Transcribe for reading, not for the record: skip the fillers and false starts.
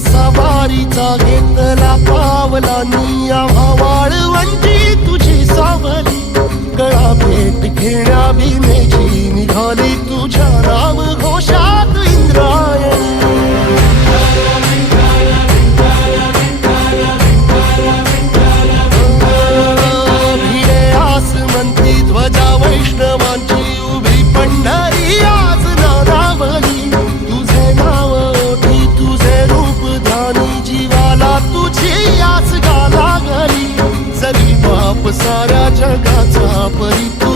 सवारीचा घेतला पावलांनी आम्हा वाळवंटी तुझी सावली गळा भेट घेण्या भीमेची निघाली तुझ्या नाम घोषात इंद्रायणी भिडे आसमंती ध्वजा वैष्णवांची उभी पंढरी आज नानावली तुझे नाव ओठी तुझे रूप ध्यानी जीवाला तुझी आस गा लागली जरी बाप साऱ्या जगाचा परी तू